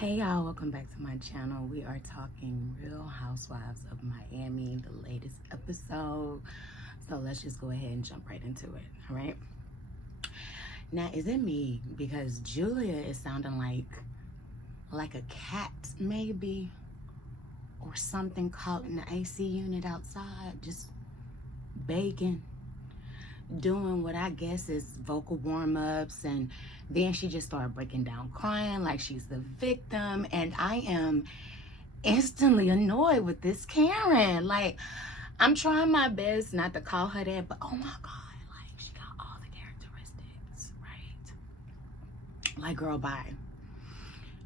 Hey y'all, welcome back to my channel. We are talking Real Housewives of Miami, the latest episode. So let's just go ahead and jump right into it, all right? Now, is it me? Because Julia is sounding like a cat, maybe, or something caught in the AC unit outside, just baking, doing what I guess is vocal warm-ups, and then she just started breaking down crying like she's the victim, and I am instantly annoyed with this Karen. Like, I'm trying my best not to call her that, but oh my god, like, she got all the characteristics, right? Like, girl, bye.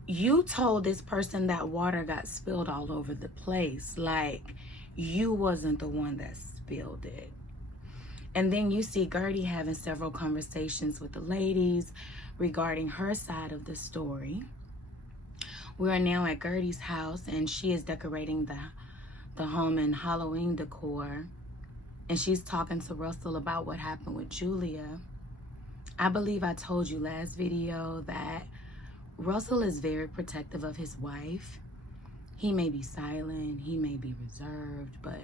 You told this person that water got spilled all over the place. Like, you wasn't the one that spilled it. And then you see Gertie having several conversations with the ladies regarding her side of the story. We are now at Gertie's house, and she is decorating the home in Halloween decor. And she's talking to Russell about what happened with Julia. I believe I told you last video that Russell is very protective of his wife. He may be silent, he may be reserved, but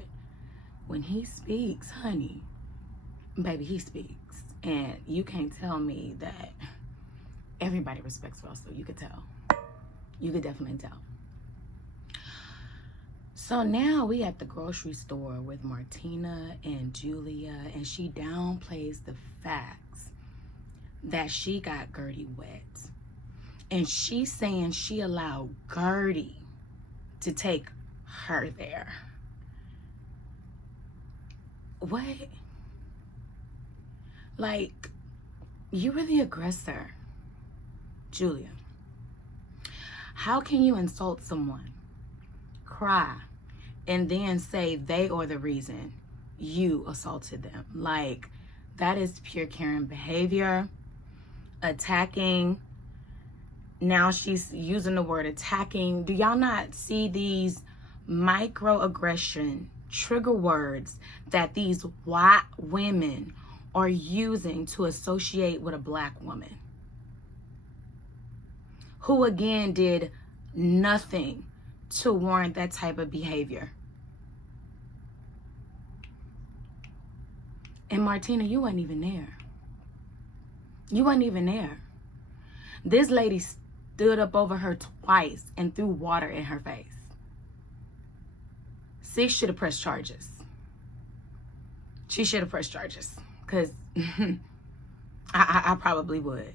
when he speaks, honey, baby, he speaks. And you can't tell me that everybody respects Russell. You could tell. You could definitely tell. So now we at the grocery store with Martina and Julia, and she downplays the facts that she got Gertie wet. And she's saying she allowed Gertie to take her there. What? Like, you were the aggressor, Julia. How can you insult someone, cry, and then say they are the reason you assaulted them? Like, that is pure Karen behavior. Attacking. Now she's using the word attacking. Do y'all not see these microaggression trigger words that these white women are using to associate with a black woman who again did nothing to warrant that type of behavior? And Martina, you weren't even there. You weren't even there. This lady stood up over her twice and threw water in her face. She should have pressed charges. She should have pressed charges, because I probably would.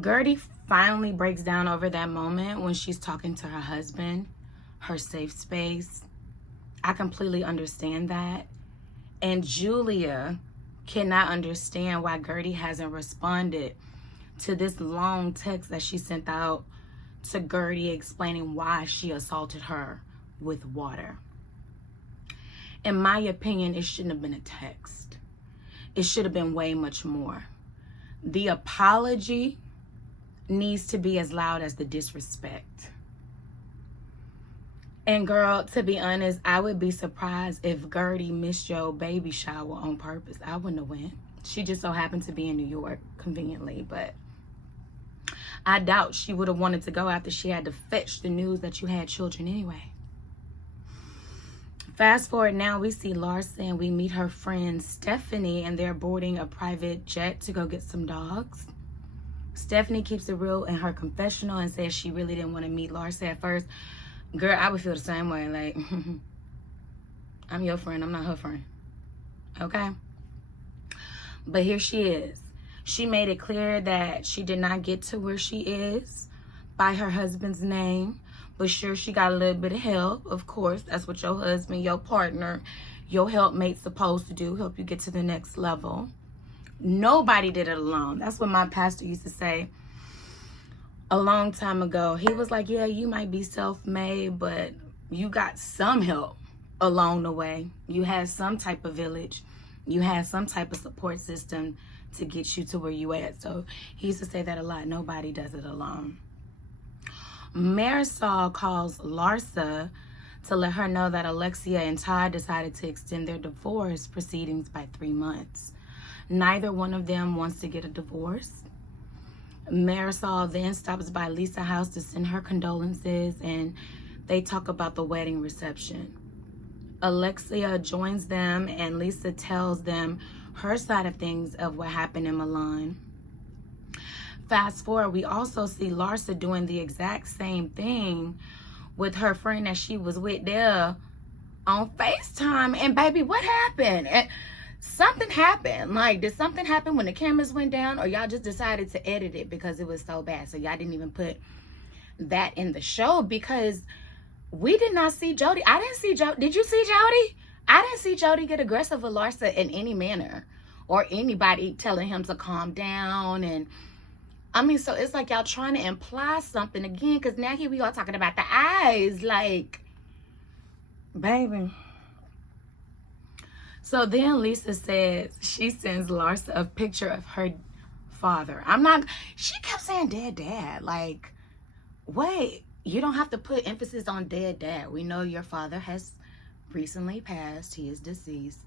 Gertie finally breaks down over that moment when she's talking to her husband, her safe space. I completely understand that. And Julia cannot understand why Gertie hasn't responded to this long text that she sent out to Gertie explaining why she assaulted her with water. In my opinion, it shouldn't have been a text. It should have been way much more. The apology needs to be as loud as the disrespect. And girl, to be honest, I would be surprised if Gertie missed your baby shower on purpose. I wouldn't have went. She just so happened to be in New York conveniently, but I doubt she would have wanted to go after she had to fetch the news that you had children anyway. Fast forward now, we see Larsa. We meet her friend Stephanie, and they're boarding a private jet to go get some dogs. Stephanie keeps it real in her confessional and says she really didn't want to meet Larsa at first. Girl, I would feel the same way. Like, I'm your friend, I'm not her friend. Okay? But here she is. She made it clear that she did not get to where she is by her husband's name. But sure, she got a little bit of help. Of course, that's what your husband, your partner, your helpmate's supposed to do. Help you get to the next level. Nobody did it alone. That's what my pastor used to say a long time ago. He was like, yeah, you might be self-made, but you got some help along the way. You had some type of village. You had some type of support system to get you to where you at. So he used to say that a lot. Nobody does it alone. Marisol calls Larsa to let her know that Alexia and Todd decided to extend their divorce proceedings by 3 months. Neither one of them wants to get a divorce. Marisol then stops by Lisa's house to send her condolences, and they talk about the wedding reception. Alexia joins them, and Lisa tells them her side of things of what happened in Milan. Fast forward, we also see Larsa doing the exact same thing with her friend that she was with there on FaceTime. And baby, what happened? And something happened. Like, did something happen when the cameras went down, or y'all just decided to edit it because it was so bad? So y'all didn't even put that in the show, because we did not see Jody. I didn't see Jody. Did you see Jody? I didn't see Jody get aggressive with Larsa in any manner, or anybody telling him to calm down. And I mean, so it's like y'all trying to imply something again, because now here we are talking about the eyes. Like, baby. So then Lisa says she sends Larsa a picture of her father. She kept saying dad. Like, wait, you don't have to put emphasis on dad. We know your father has recently passed. He is deceased.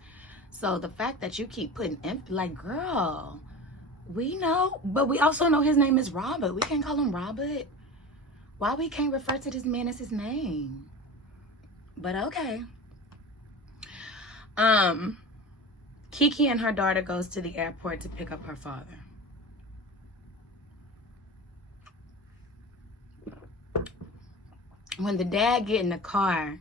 So the fact that you keep putting like, girl, we know, but we also know his name is Robert. We can't call him Robert. Why we can't refer to this man as his name? But okay. Kiki and her daughter goes to the airport to pick up her father. When the dad get in the car,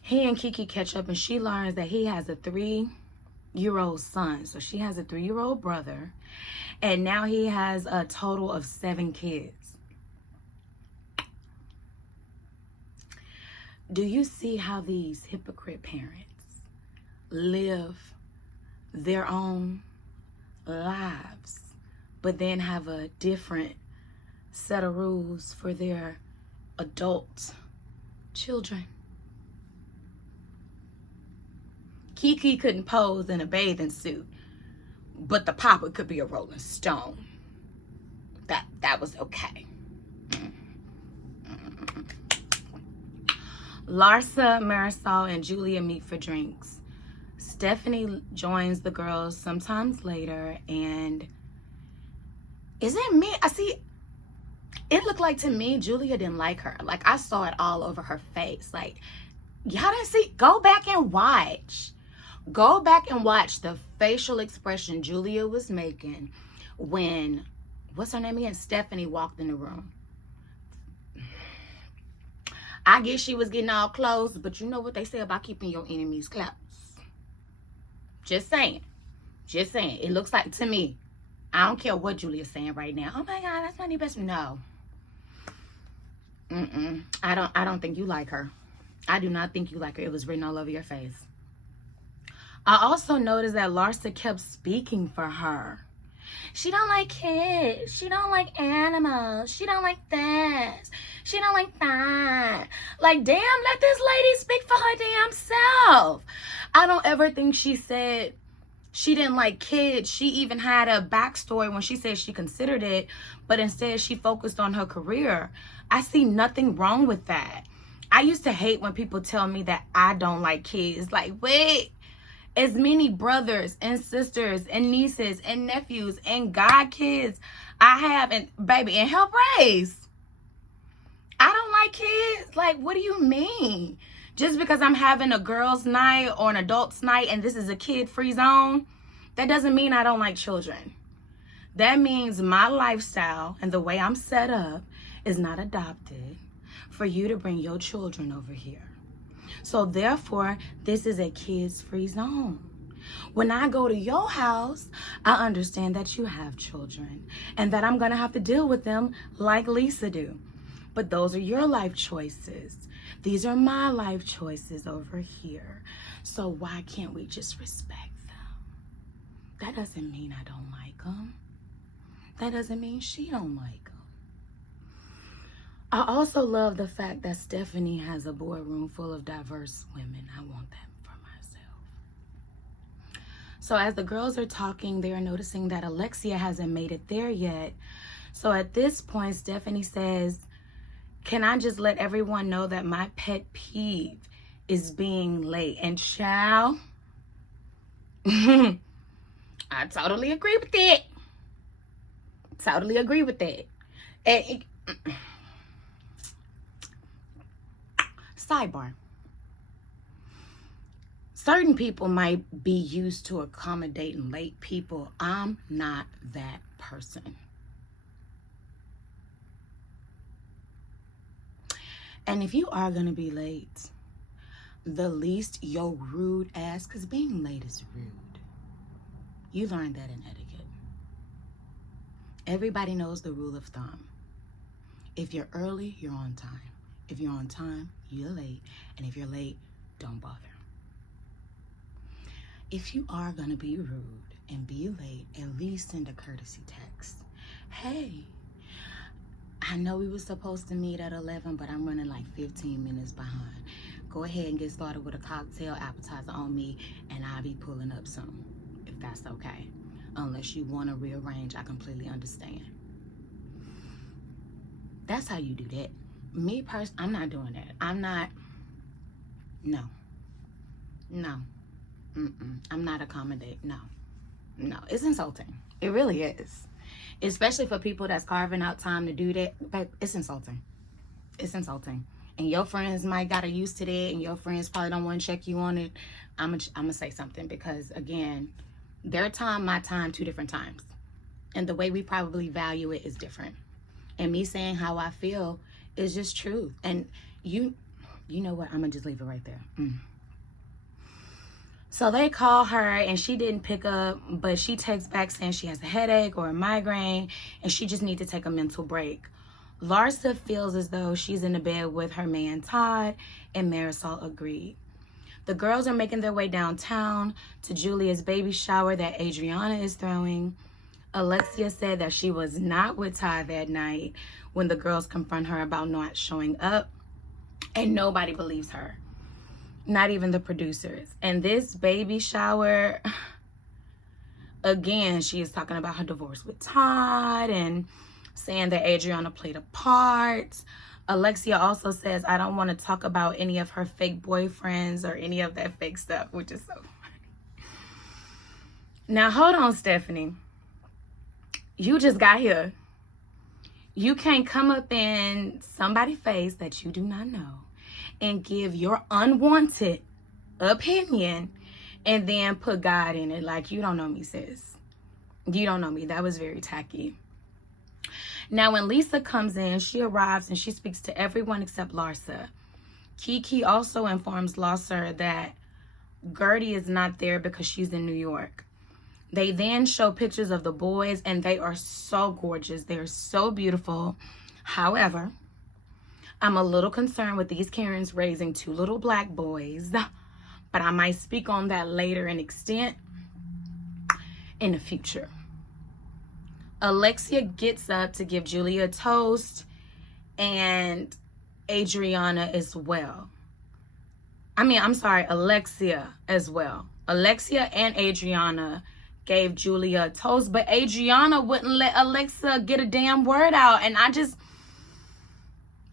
he and Kiki catch up, and she learns that he has a 3-year-old son. So she has a 3-year-old brother, and now he has a total of 7 kids. Do you see how these hypocrite parents live their own lives, but then have a different set of rules for their adult children? Kiki couldn't pose in a bathing suit, but the papa could be a Rolling Stone. That was okay. Larsa, Marisol, and Julia meet for drinks. Stephanie joins the girls sometimes later, and is it me? I see, it looked like to me Julia didn't like her. Like, I saw it all over her face. Like, y'all didn't see? Go back and watch. Go back and watch the facial expression Julia was making when, what's her name again? Stephanie walked in the room. I guess she was getting all close, but you know what they say about keeping your enemies close. Just saying. Just saying. It looks like to me, I don't care what Julia's saying right now. Oh my God, that's my new best friend. No. I don't think you like her. I do not think you like her. It was written all over your face. I also noticed that Larsa kept speaking for her. She don't like kids. She don't like animals. She don't like this. She don't like that. Like, damn, let this lady speak for her damn self. I don't ever think she said she didn't like kids. She even had a backstory when she said she considered it, but instead she focused on her career. I see nothing wrong with that. I used to hate when people tell me that I don't like kids. Like, wait. As many brothers and sisters and nieces and nephews and god kids I have, and baby, and help raise. I don't like kids. Like, what do you mean? Just because I'm having a girls' night or an adults' night and this is a kid-free zone, that doesn't mean I don't like children. That means my lifestyle and the way I'm set up is not adopted for you to bring your children over here. So therefore, this is a kids-free zone. When I go to your house, I understand that you have children and that I'm going to have to deal with them like Lisa do. But those are your life choices. These are my life choices over here. So why can't we just respect them? That doesn't mean I don't like them. That doesn't mean she don't like them. I also love the fact that Stephanie has a boardroom full of diverse women. I want that for myself. So as the girls are talking, they are noticing that Alexia hasn't made it there yet. So at this point, Stephanie says, can I just let everyone know that my pet peeve is being late? And child, I totally agree with it. Totally agree with that. And sidebar. Certain people might be used to accommodating late people. I'm not that person. And if you are going to be late, the least your rude ass, because being late is rude. You learned that in etiquette. Everybody knows the rule of thumb. If you're early, you're on time. If you're on time, you're late. And if you're late, don't bother. If you are going to be rude and be late, at least send a courtesy text. Hey, I know we were supposed to meet at 11, but I'm running like 15 minutes behind. Go ahead and get started with a cocktail appetizer on me, and I'll be pulling up soon, if that's okay. Unless you want to rearrange, I completely understand. That's how you do that. Me personally, I'm not doing that. No. I'm not accommodating. No, it's insulting. It really is. Especially for people that's carving out time to do that. But it's insulting. It's insulting. And your friends might got used to that, and your friends probably don't want to check you on it. I'm gonna say something, because again, their time, my time, 2 different times. And the way we probably value it is different. And me saying how I feel is just truth. And you know what? I'm gonna just leave it right there. So they call her and she didn't pick up, but she texts back saying she has a headache or a migraine and she just needs to take a mental break. Larsa feels as though she's in the bed with her man Todd, and Marisol agreed. The girls are making their way downtown to Julia's baby shower that Adriana is throwing. Alexia said that she was not with Todd that night when the girls confront her about not showing up, and nobody believes her. Not even the producers. And this baby shower, again, she is talking about her divorce with Todd and saying that Adriana played a part. Alexia also says, I don't want to talk about any of her fake boyfriends or any of that fake stuff, which is so funny. Now, hold on, Stephanie. You just got here. You can't come up in somebody's face that you do not know and give your unwanted opinion and then put God in it. Like, you don't know me, sis. You don't know me. That was very tacky. Now, when Lisa comes in, she arrives and she speaks to everyone except Larsa. Kiki also informs Larsa that Gertie is not there because she's in New York. They then show pictures of the boys, and they are so gorgeous. They're so beautiful. However, I'm a little concerned with these Karens raising 2 little black boys, but I might speak on that later in extent in the future. Alexia gets up to give Julia a toast, and Adriana as well. Alexia as well. Alexia and Adriana gave Julia a toast, but Adriana wouldn't let Alexia get a damn word out. And I just,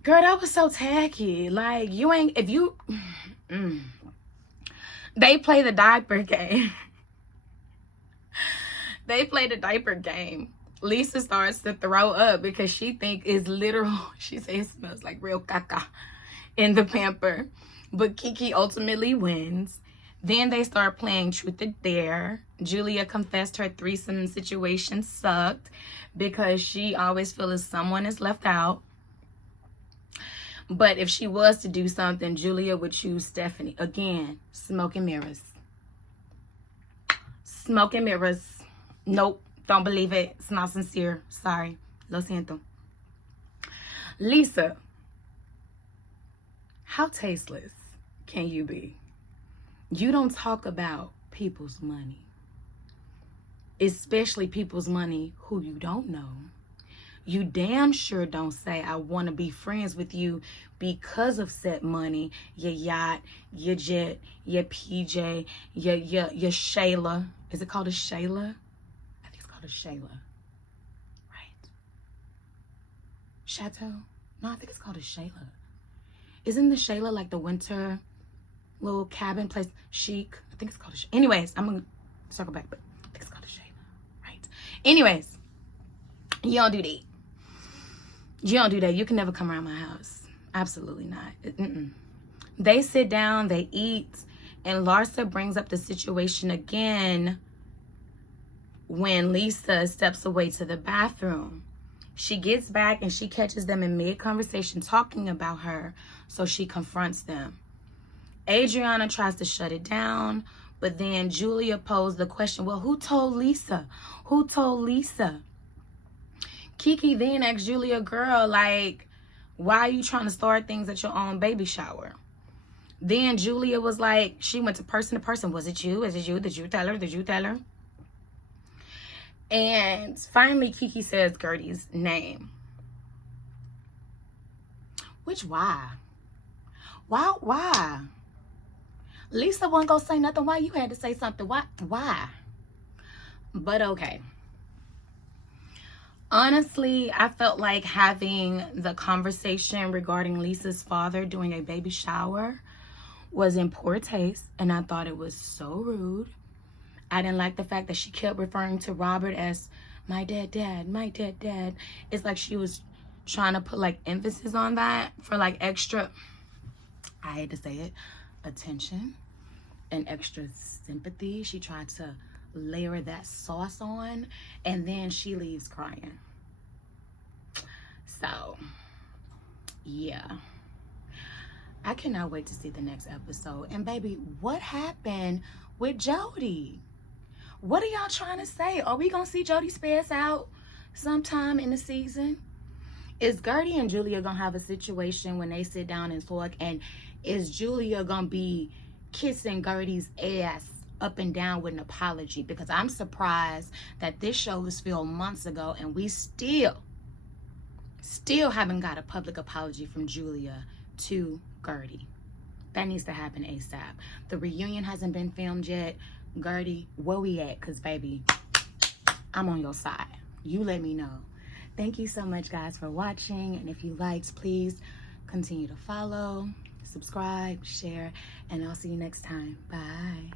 girl, that was so tacky. Like, you ain't, if you, they play the diaper game. They play the diaper game. Lisa starts to throw up because she think it's literal. She says it smells like real caca in the pamper. But Kiki ultimately wins. Then they start playing Truth or Dare. Julia confessed her threesome situation sucked because she always feels someone is left out. But if she was to do something, Julia would choose Stephanie. Again, smoke and mirrors. Smoke and mirrors. Nope, don't believe it. It's not sincere. Sorry. Lo siento. Lisa, how tasteless can you be? You don't talk about people's money, especially people's money who you don't know. You damn sure don't say, I want to be friends with you because of said money, your yacht, your jet, your PJ, your Shayla. Is it called a Shayla? I think it's called a Shayla. Right? Chateau? No, I think it's called a Shayla. Isn't the Shayla like the winter little cabin place? Chic. I think it's called a Shayla. Anyways, I'm going to circle back, but I think it's called a Shayla. Right? Anyways, You don't do that. You don't do that. You can never come around my house. Absolutely not. Mm-mm. They sit down, they eat, and Larsa brings up the situation again when Lisa steps away to the bathroom. She gets back and she catches them in mid-conversation talking about her, so she confronts them. Adriana tries to shut it down, but then Julia posed the question, well, who told Lisa? Who told Lisa? Kiki then asked Julia, girl, like, why are you trying to start things at your own baby shower? Then Julia was like, she went to person. Was it you? Is it you? Did you tell her? Did you tell her? And finally, Kiki says Gertie's name. Which why? Why? Lisa wasn't gonna say nothing. Why you had to say something? Why? But okay. Honestly, I felt like having the conversation regarding Lisa's father doing a baby shower was in poor taste, and I thought it was so rude. I didn't like the fact that she kept referring to Robert as my dad, my dad. It's like she was trying to put like emphasis on that for like extra, I hate to say it, attention and extra sympathy. She tried to layer that sauce on, and then she leaves crying. So yeah, I cannot wait to see the next episode. And baby, what happened with Jody? What are y'all trying to say? Are we gonna see Jody spaz out sometime in the season? Is Gertie and Julia gonna have a situation when they sit down and talk, and is Julia gonna be kissing Gertie's ass up and down with an apology? Because I'm surprised that this show was filmed months ago and we still haven't got a public apology from Julia to Gertie. That needs to happen ASAP. The reunion hasn't been filmed yet. Gertie, where we at? Because baby, I'm on your side. You let me know. Thank you so much, guys, for watching. And if you liked, please continue to follow, subscribe, share, and I'll see you next time. Bye.